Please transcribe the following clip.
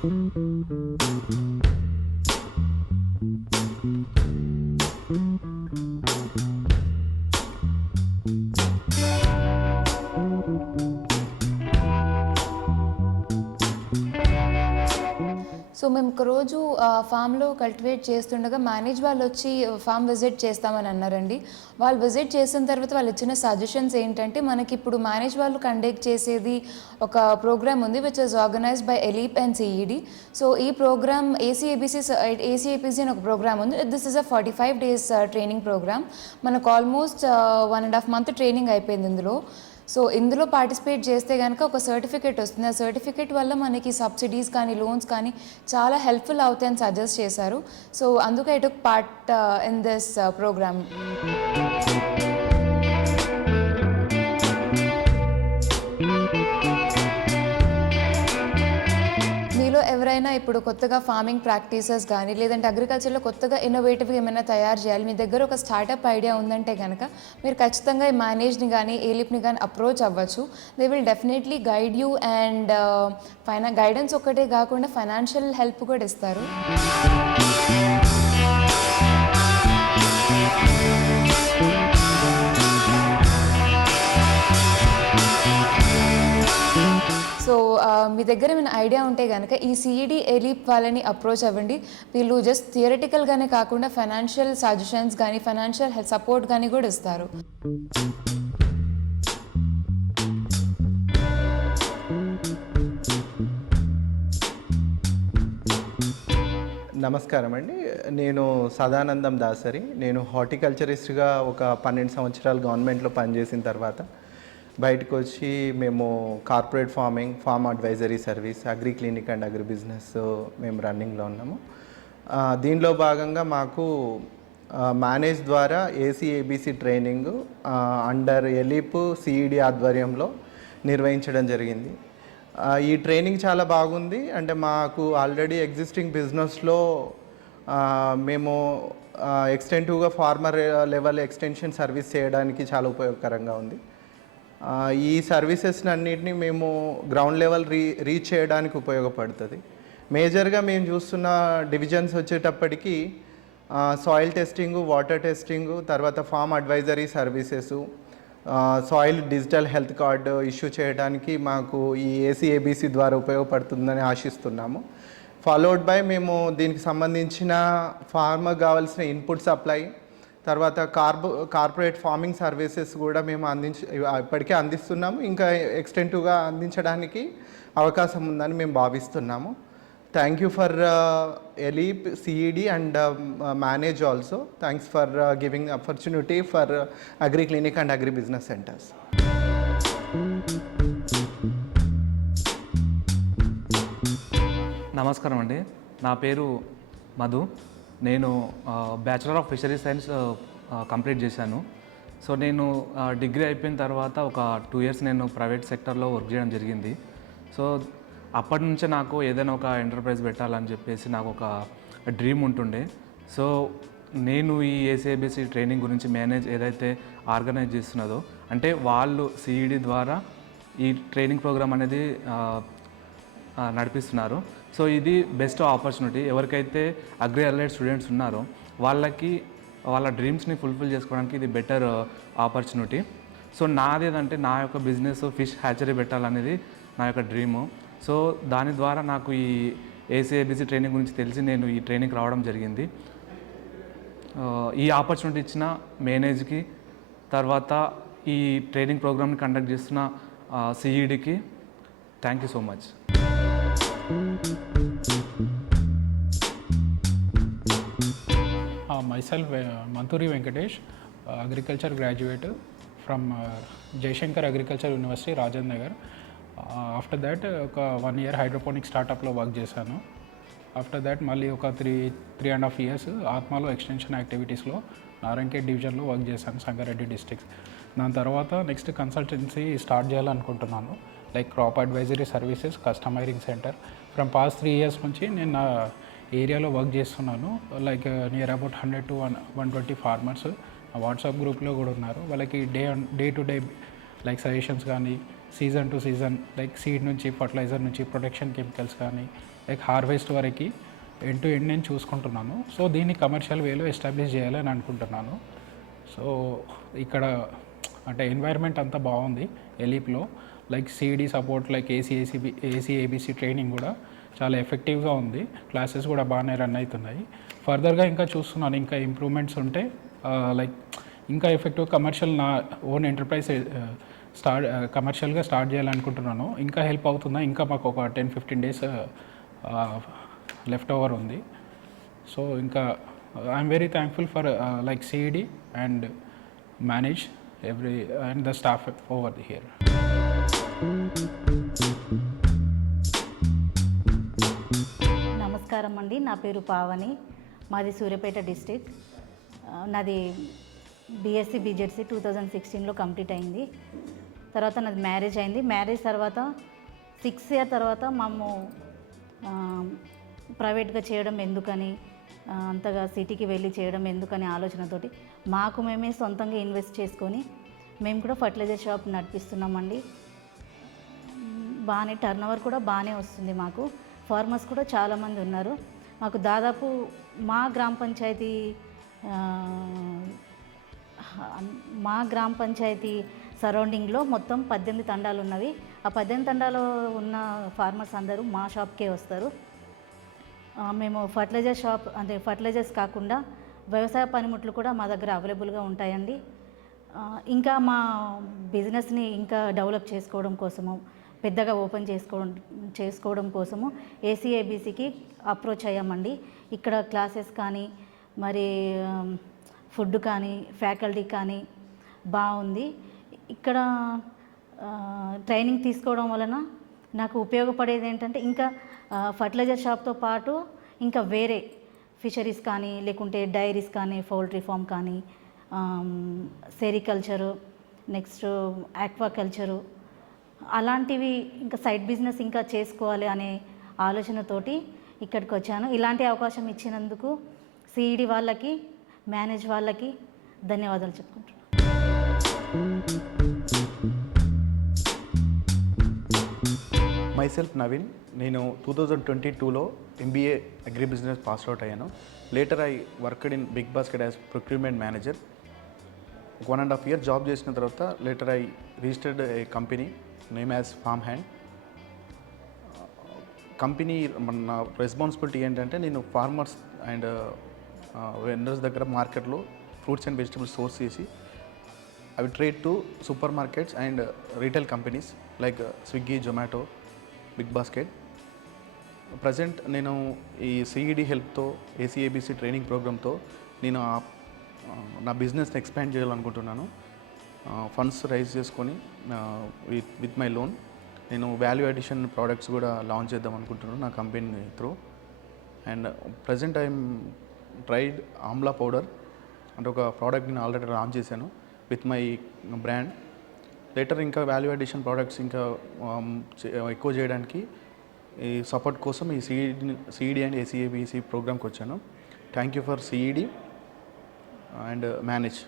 So మేము ఒకరోజు ఫామ్లో కల్టివేట్ చేస్తుండగా మేనేజ్ వాళ్ళు వచ్చి ఫామ్ విజిట్ చేస్తామని అన్నారండి. వాళ్ళు విజిట్ చేసిన తర్వాత వాళ్ళు ఇచ్చిన సజెషన్స్ ఏంటంటే, మనకి ఇప్పుడు మేనేజ్ వాళ్ళు కండక్ట్ చేసేది ఒక ప్రోగ్రామ్ ఉంది which is organised by ELEAP and CED. So ఈ ప్రోగ్రామ్ ఏసీఏబీసీ అని ఒక ప్రోగ్రామ్ ఉంది. This is a 45 days training programme. మనకు ఆల్మోస్ట్ 1.5 month ట్రైనింగ్ అయిపోయింది ఇందులో. సో ఇందులో పార్టిసిపేట్ చేస్తే కనుక ఒక సర్టిఫికేట్ వస్తుంది. ఆ సర్టిఫికేట్ వల్ల మనకి సబ్సిడీస్ కానీ లోన్స్ కానీ చాలా హెల్ప్ఫుల్ అవుతాయని సజెస్ట్ చేశారు. సో అందుకే I took part in this programme. మీలో ఎవరైనా ఇప్పుడు కొత్తగా ఫార్మింగ్ ప్రాక్టీసెస్ కానీ లేదంటే అగ్రికల్చర్లో కొత్తగా ఇన్నోవేటివ్గా ఏమైనా తయారు చేయాలి, మీ దగ్గర ఒక స్టార్టప్ ఐడియా ఉందంటే కనుక మీరు ఖచ్చితంగా ఈ మేనేజ్ని కానీ ఏలిప్ని కానీ అప్రోచ్ అవ్వచ్చు. They will definitely guide you and guidance ఒక్కటే కాకుండా ఫైనాన్షియల్ హెల్ప్ కూడా ఇస్తారు. సో మీ దగ్గర ఏమైనా ఐడియా ఉంటే కనుక ఈ సిఈడి ఎలీప్ వాళ్ళని అప్రోచ్ అవ్వండి. వీళ్ళు జస్ట్ థియరిటికల్గానే కాకుండా ఫైనాన్షియల్ సజెషన్స్ కానీ ఫైనాన్షియల్ సపోర్ట్ కానీ కూడా ఇస్తారు. నమస్కారం అండి. నేను సదానందం దాసరి. నేను హార్టికల్చరిస్ట్గా ఒక 12 సంవత్సరాలు గవర్నమెంట్లో పనిచేసిన తర్వాత బయటకు వచ్చి మేము corporate farm advisory service, agri clinic and agri business మేము రన్నింగ్లో ఉన్నాము. దీనిలో భాగంగా మాకు మేనేజ్ ద్వారా ACABC training under ELEAP CED ఆధ్వర్యంలో నిర్వహించడం జరిగింది. ఈ ట్రైనింగ్ చాలా బాగుంది. అంటే మాకు ఆల్రెడీ ఎగ్జిస్టింగ్ బిజినెస్లో మేము ఎక్స్టెంటివ్గా ఫార్మర్ లెవెల్ ఎక్స్టెన్షన్ సర్వీస్ చేయడానికి చాలా ఉపయోగకరంగా ఉంది. ఈ సర్వీసెస్ని అన్నింటినీ మేము గ్రౌండ్ లెవెల్ రీచ్ చేయడానికి ఉపయోగపడుతుంది. మేజర్గా మేము చూస్తున్న డివిజన్స్ వచ్చేటప్పటికి సాయిల్ టెస్టింగు, వాటర్ టెస్టింగు, తర్వాత farm advisory services, soil digital health card issue చేయడానికి మాకు ఈ ఏసీఏబీసీ ద్వారా ఉపయోగపడుతుందని ఆశిస్తున్నాము. ఫాలోడ్ బై మేము దీనికి సంబంధించిన ఫార్మర్ కావాల్సిన ఇన్పుట్ సప్లై, తర్వాత కార్పొరేట్ ఫార్మింగ్ సర్వీసెస్ కూడా మేము ఇప్పటికే అందిస్తున్నాము. ఇంకా ఎక్స్టెంటివ్గా అందించడానికి అవకాశం ఉందని మేము భావిస్తున్నాము. Thank you for ALEAP, CED and manage also. Thanks for giving opportunity for agri clinic and agri business centres. నమస్కారం అండి. నా పేరు మధు. నేను bachelor of fisheries science complete చేశాను. సో నేను డిగ్రీ అయిపోయిన తర్వాత ఒక 2 years నేను ప్రైవేట్ సెక్టర్లో వర్క్ చేయడం జరిగింది. సో అప్పటి నుంచే నాకు ఏదైనా ఒక ఎంటర్ప్రైజ్ పెట్టాలని చెప్పేసి నాకు ఒక డ్రీమ్ ఉంటుండే. సో నేను ఈ ఏసీఏబీసీ ట్రైనింగ్ గురించి మేనేజ్ ఏదైతే ఆర్గనైజ్ చేస్తున్నదో, అంటే వాళ్ళు సిఈడి ద్వారా ఈ ట్రైనింగ్ ప్రోగ్రామ్ అనేది నడిపిస్తున్నారు. సో ఇది బెస్ట్ ఆపర్చునిటీ. ఎవరికైతే అగ్రి అలైడ్ స్టూడెంట్స్ ఉన్నారో వాళ్ళకి వాళ్ళ డ్రీమ్స్ని ఫుల్ఫిల్ చేసుకోవడానికి ఇది బెటర్ ఆపర్చునిటీ. సో నాది ఏదంటే నా యొక్క బిజినెస్ ఫిష్ హ్యాచరీ పెట్టాలనేది నా యొక్క డ్రీము. సో దాని ద్వారా నాకు ఈ ఏసీఏబీసీ ట్రైనింగ్ గురించి తెలిసి నేను ఈ ట్రైనింగ్ రావడం జరిగింది. ఈ ఆపర్చునిటీ ఇచ్చిన మేనేజ్కి, తర్వాత ఈ ట్రైనింగ్ ప్రోగ్రామ్ని కండక్ట్ చేస్తున్న సిఈడికి thank you so much. Myself, Manturi Venkatesh, agriculture graduate from Jaishankar Agriculture University, Rajendra Nagar. After that, 1 year hydroponic startup lo work chesanu. After that, malli oka 3.5 years ఆత్మలో extension యాక్టివిటీస్లో నారాయణఖేడ్ డివిజన్లో work చేశాను, Sangareddy districts. దాని తర్వాత next consultancy start చేయాలనుకుంటున్నాను, like crop advisory services, customizing centre. From past 3 years నుంచి నేను నా ఏరియాలో వర్క్ చేస్తున్నాను. Like near about 100 to 120 farmers WhatsApp గ్రూప్లో కూడా ఉన్నారు. వాళ్ళకి day to day like suggestions కానీ season to season like seed నుంచి ఫర్టిలైజర్ నుంచి ప్రొటెక్షన్ కెమికల్స్ కానీ లైక్ హార్వెస్ట్ వరకు ఎండ్ టు ఎండ్ నేను చూసుకుంటున్నాను. సో దీన్ని కమర్షియల్ వేలో ఎస్టాబ్లిష్ చేయాలని అనుకుంటున్నాను. సో ఇక్కడ అంటే ఎన్వైర్న్మెంట్ అంతా బాగుంది ఎలీప్లో. Like CED support like ACABC training కూడా చాలా ఎఫెక్టివ్గా ఉంది. క్లాసెస్ కూడా బాగానే రన్ అవుతున్నాయి. ఫర్దర్గా ఇంకా చూస్తున్నాను, ఇంకా ఇంప్రూవ్మెంట్స్ ఉంటే లైక్ ఇంకా ఎఫెక్టివ్ కమర్షియల్ నా ఓన్ ఎంటర్ప్రైజ్ కమర్షియల్గా స్టార్ట్ చేయాలనుకుంటున్నాను. ఇంకా హెల్ప్ అవుతుందా? ఇంకా మాకు ఒక 10-15 days లెఫ్ట్ ఓవర్ ఉంది. సో ఇంకా I'm very thankful for like CED and manage and the staff over here. నమస్కారం అండి, నా పేరు పావని, మాది సూర్యాపేట డిస్టిక్. నాది బీఎస్సీ బీజెడ్సీ 2016లో కంప్లీట్ అయింది. తర్వాత నాది మ్యారేజ్ అయింది. మ్యారేజ్ తర్వాత 6 years తర్వాత మేము ప్రైవేట్గా చేయడం ఎందుకని, అంతగా సిటీకి వెళ్ళి చేయడం ఎందుకని ఆలోచనతోటి మాకు మేమే సొంతంగా ఇన్వెస్ట్ చేసుకొని మేము కూడా ఫర్టిలైజర్ షాప్ నడిపిస్తున్నామండి. బాగానే టర్నోవర్ కూడా బాగానే వస్తుంది. మాకు ఫార్మర్స్ కూడా చాలామంది ఉన్నారు. మాకు దాదాపు మా గ్రామ పంచాయతీ సరౌండింగ్లో మొత్తం 18 తండాలు ఉన్నవి. ఆ 18 తండాలో ఉన్న ఫార్మర్స్ అందరూ మా షాప్కే వస్తారు. మేము ఫర్టిలైజర్ షాప్ అంటే ఫర్టిలైజర్స్ కాకుండా వ్యవసాయ పనిముట్లు కూడా మా దగ్గర అవైలబుల్గా ఉంటాయండి. ఇంకా మా బిజినెస్ని ఇంకా డెవలప్ చేసుకోవడం కోసము, పెద్దగా ఓపెన్ చేసుకోవడం కోసము ఏసీఏబీసీకి అప్రోచ్ అయ్యామండి. ఇక్కడ క్లాసెస్ కానీ మరి ఫుడ్ కానీ ఫ్యాకల్టీ కానీ బాగుంది. ఇక్కడ ట్రైనింగ్ తీసుకోవడం వలన నాకు ఉపయోగపడేది ఏంటంటే ఇంకా ఫర్టిలైజర్ షాప్తో పాటు ఇంకా వేరే ఫిషరీస్ కానీ లేకుంటే డైరీస్ కానీ పౌల్ట్రీ ఫామ్ కానీ సెరికల్చరు నెక్స్ట్ ఆక్వాకల్చరు అలాంటివి ఇంకా సైడ్ బిజినెస్ ఇంకా చేసుకోవాలి అనే ఆలోచనతోటి ఇక్కడికి వచ్చాను. ఇలాంటి అవకాశం ఇచ్చినందుకు సిఈడి వాళ్ళకి మేనేజ్ వాళ్ళకి ధన్యవాదాలు చెప్పుకుంటున్నాను. మైసెల్ఫ్ నవీన్. నేను 2022లో MBA agri business pass out అయ్యాను. Later I worked in big basket as procurement manager. 1.5 years job చేసిన తర్వాత later I registered a company name as farm hand. Company మన రెస్పాన్సిబిలిటీ ఏంటంటే నేను ఫార్మర్స్ అండ్ వెండర్స్ దగ్గర మార్కెట్లో ఫ్రూట్స్ అండ్ వెజిటబుల్స్ సోర్స్ చేసి అవి trade to supermarkets and retail companies like Swiggy, Zomato, Big Basket. Present నేను ఈ సిఈడి హెల్ప్తో ఏసీఏబీసీ ట్రైనింగ్ ప్రోగ్రామ్తో నేను నా బిజినెస్ని ఎక్స్పాండ్ చేయాలనుకుంటున్నాను. ఫండ్స్ రైజ్ చేసుకొని విత్ మై లోన్ నేను వాల్యూ అడిషన్ ప్రోడక్ట్స్ కూడా లాంచ్ చేద్దాం అనుకుంటున్నాను నా company through. And present I'm tried Amla powder అంటే ఒక ప్రోడక్ట్ని ఆల్రెడీ లాంచ్ చేశాను విత్ మై బ్రాండ్. లేటర్ ఇంకా వాల్యూ అడిషన్ ప్రోడక్ట్స్ ఇంకా ఎక్కువ చేయడానికి ఈ సపోర్ట్ కోసం ఈ సిఈడి అండ్ ఏసీఏబీసీ ప్రోగ్రామ్కి వచ్చాను. Thank you for CED and manage.